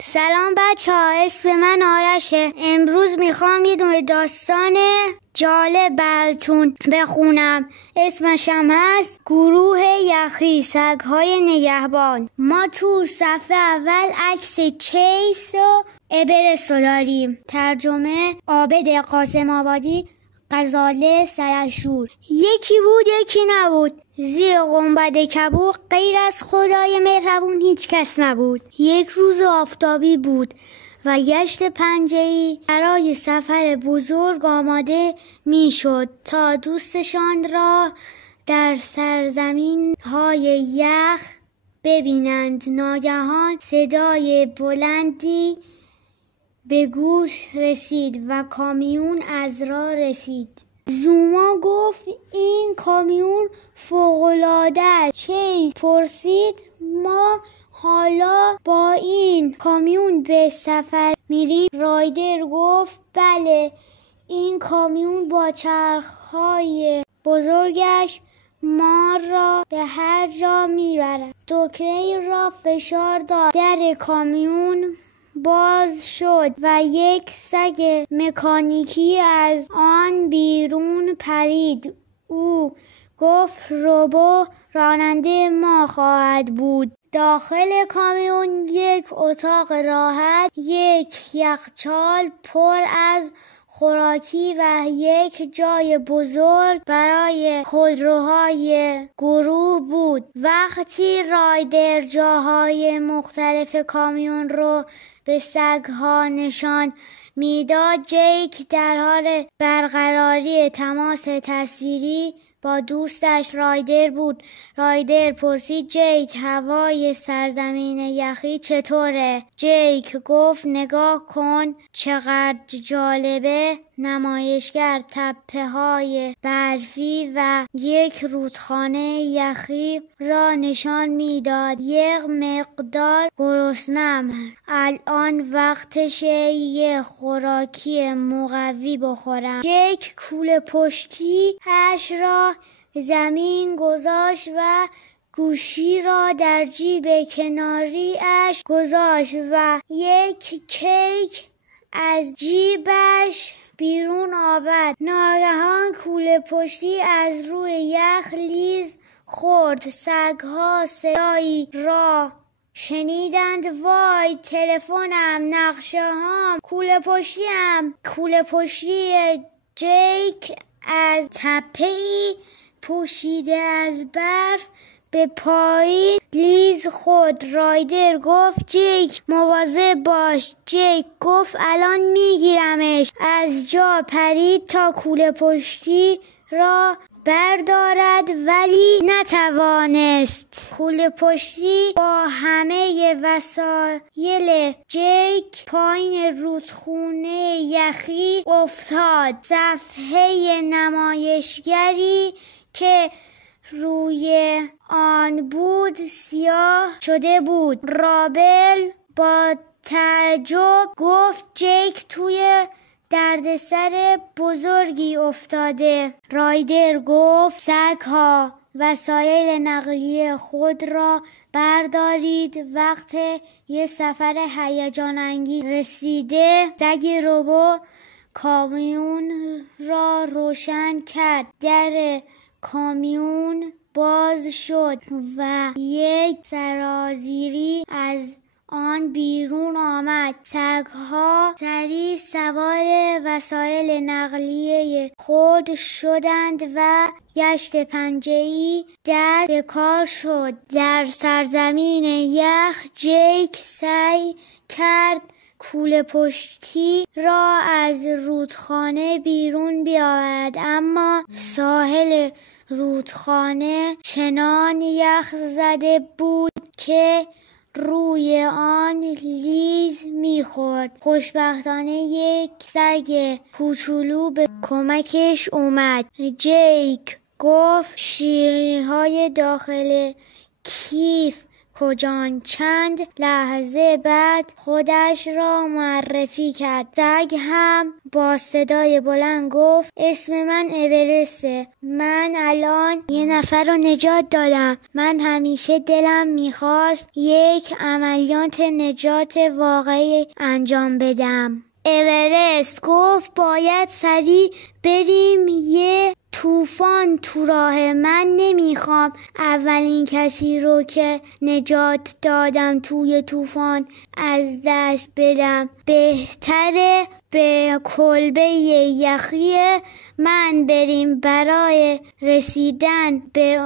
سلام بچه ها، اسم من آرشه. امروز میخوام یه دونه داستان جالب براتون بخونم. اسمش هم هست گروه یخی سگ‌های نگهبان. ما تو صفحه اول عکس چیس و ابرس رو داریم. ترجمه عابد قاسم آبادی، غزاله سرشور. یکی بود یکی نبود، زیر گنبد کبوت غیر از خدای مهربون هیچ کس نبود. یک روز آفتابی بود و گشت پنجه‌ای برای سفر بزرگ آماده می شد تا دوستشان را در سرزمین های یخ ببینند. ناگهان صدای بلندی به گوش رسید و کامیون از راه رسید. زوما گفت این کامیون فوق‌العاده است. چیز پرسید ما حالا با این کامیون به سفر میریم؟ رایدر گفت بله، این کامیون با چرخهای بزرگش ما را به هر جا میبرد. دکمه را فشار داد، در کامیون باز شد و یک سگ مکانیکی از آن بیرون پرید. او گفت روبو راننده ما خواهد بود. داخل کامیون یک اتاق راحت، یک یخچال پر از خوراکی و یک جای بزرگ برای خودروهای گروه بود. وقتی رایدر جاهای مختلف کامیون رو به سگ‌ها نشان میداد، جیک در حال برقراری تماس تصویری با دوستش رایدر بود. رایدر پرسید جیک هوای سرزمین یخی چطوره؟ جیک گفت نگاه کن چقدر جالبه. نمایشگر تپه های برفی و یک رودخانه یخی را نشان میداد. یک مقدار گرسنه‌ام، الان وقتشه یه خوراکی مقوی بخورم. جیک کوله پشتی اش را زمین گذاشت و گوشی را در جیب کناری اش گذاشت و یک کیک از جیبش بیرون آورد. ناگهان کوله پشتی از روی یخ لیز خورد. سگ‌ها صدایی را شنیدند. وای، تلفنم، نقشه هام، کوله پشتی جیک از تپه‌ای پوشیده از برف به پایین لیز خود. رایدر گفت جیک مواظب باش. جیک گفت الان میگیرمش. از جا پرید تا کوله پشتی را بردارد ولی نتوانست. کوله پشتی با همه وسایل جیک پایین رودخانه یخی افتاد. صفحه نمایشگری که روی آن بود سیاه شده بود. رابل با تعجب گفت جیک توی دردسر بزرگی افتاده. رایدر گفت سگ‌ها وسایل نقلیه خود را بردارید، وقت یه سفر هیجان انگیز رسیده. سگ روبو کامیون را روشن کرد. در کامیون باز شد و یک سرازیری از آن بیرون آمد. سگ‌ها سریع سوار وسایل نقلیه خود شدند و گشت پنجه‌ای دست به کار شد. در سرزمین یخ جیک سعی کرد کوله پشتی را از رودخانه بیرون بیاورد، اما ساحل رودخانه چنان یخ زده بود که روی آن لیز میخورد. خوشبختانه یک سگ کوچولو به کمکش اومد. جیک گفت شیرینی‌های داخل کیف کجان. چند لحظه بعد خودش را معرفی کرد. سگ هم با صدای بلند گفت اسم من اورسته. من الان یه نفر رو نجات دادم. من همیشه دلم میخواست یک عملیات نجات واقعی انجام بدم. اورست گفت باید سریع بریم، یه طوفان تو راه. من نمیخوام اولین کسی رو که نجات دادم توی طوفان از دست بدم. بهتره به کلبه یخی من بریم. برای رسیدن به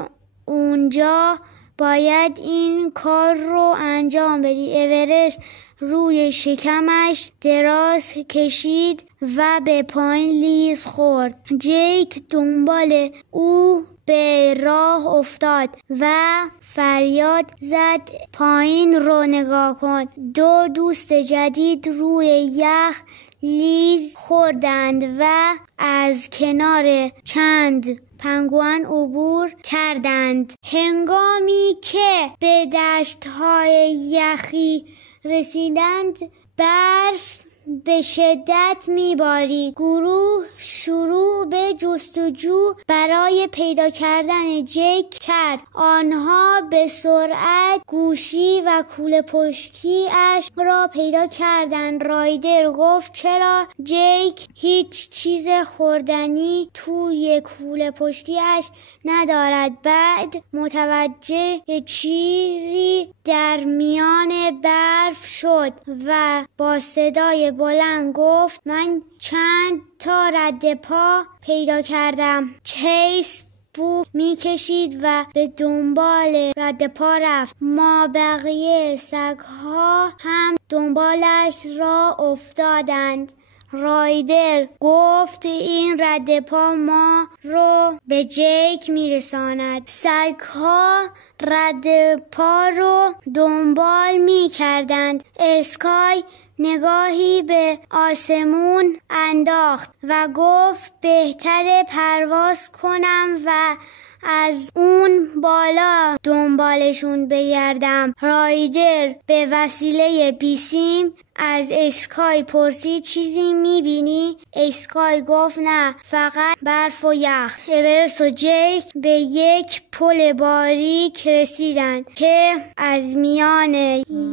اونجا باید این کار رو انجام بدی. اورست روی شکمش دراز کشید و به پایین لیز خورد. جیک دنبال او به راه افتاد و فریاد زد پایین رو نگاه کن. دو دوست جدید روی یخ لیز خوردند و از کنار چند پنگوئن عبور کردند. هنگامی که به دشت‌های یخی رسیدند برف به شدت میبارید. گروه شروع به جستجو برای پیدا کردن جیک کرد. آنها به سرعت گوشی و کوله پشتی اش را پیدا کردند. رایدر گفت چرا جیک هیچ چیز خوردنی توی کوله پشتی اش ندارد؟ بعد متوجه چیزی در میان برف شد و با صدای بلند گفت من چند تا رد پا پیدا کردم. چیس بو میکشید و به دنبال رد پا رفت. ما بقیه سگها هم دنبالش را افتادند. رایدر گفت این رد پا ما رو به جیک میرساند. سگها رد پا رو دنبال میکردند. اسکای نگاهی به آسمون انداخت و گفت بهتره پرواز کنم و از اون بالا دنبالشون بگردم. رایدر به وسیله بیسیم از اسکای پرسید چیزی میبینی؟ اسکای گفت نه، فقط برف و یخ. اورست و جیک به یک پل باریک رسیدند که از میان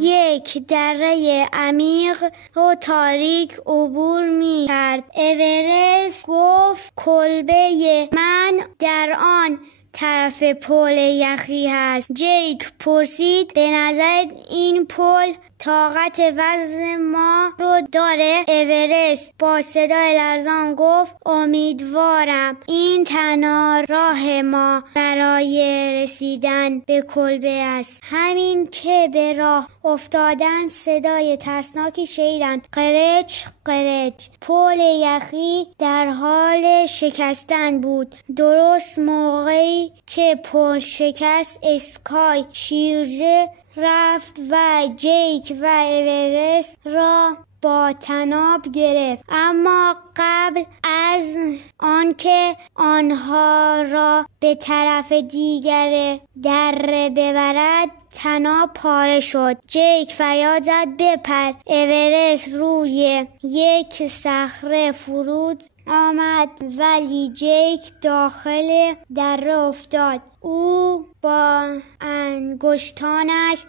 یک دره عمیق و تاریک عبور میکرد. اورست گفت کلبه من در آن طرف پل یخی هست. جیک پرسید به نظر این پل طاقت وزن ما رو داره؟ اورست با صدای لرزان گفت امیدوارم. این تنها راه ما برای رسیدن به کلبه است. همین که به راه افتادن صدای ترسناکی شنیدند. قرچ قرچ. پل یخی در حال شکستن بود. درست موقعی که پل شکست اسکای شیرجه رفت و جیک و اورست را با طناب گرفت. اما قبل از آنکه آنها را به طرف دیگر دره ببرد طناب پاره شد. جیک فریاد زد بپر. اورست روی یک صخره فرود آمد ولی جیک داخل دره افتاد. او با انگشتانش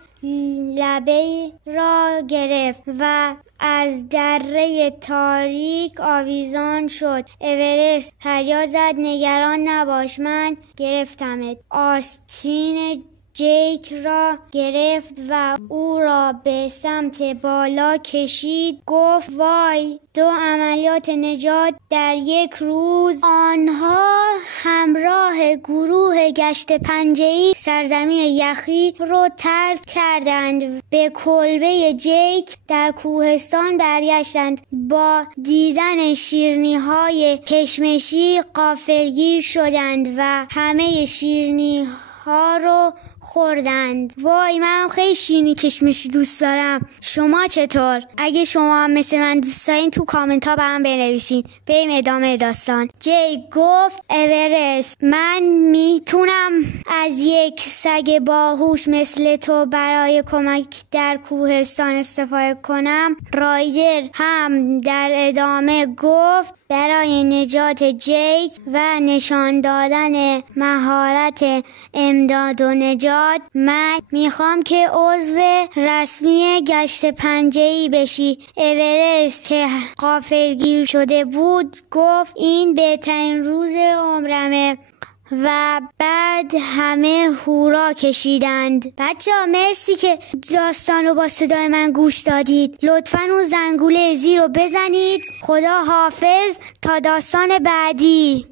لبه را گرفت و از دره تاریک آویزان شد. اورست فریاد زد نگران نباش، من گرفتمت. آستین جیک را گرفت و او را به سمت بالا کشید. گفت وای، 2 عملیات نجات در یک روز. آنها همراه گروه گشت پنجه‌ای سرزمین یخی رو ترک کردند. به کلبه جیک در کوهستان برگشتند. با دیدن شیرینی‌های کشمشی غافلگیر شدند و همه شیرینی‌ها رو خوردند. وای من خیلی شیرینی کشمشی دوست دارم. شما چطور؟ اگه شما هم مثل من دوست دارین تو کامنت ها برام بنویسین. بریم ادامه داستان. جی گفت اورست من میتونم از یک سگ باهوش مثل تو برای کمک در کوهستان استفاده کنم؟ رایدر هم در ادامه گفت برای نجات جیک و نشان دادن مهارت امداد و نجات من میخوام که عضو رسمی گشت پنجه‌ای بشی. اورست که غافلگیر شده بود گفت این بهترین روز عمرمه و بعد همه هورا کشیدند. بچه‌ها مرسی که داستان رو با صدای من گوش دادید. لطفاً اون زنگوله زیر رو بزنید. خدا حافظ تا داستان بعدی.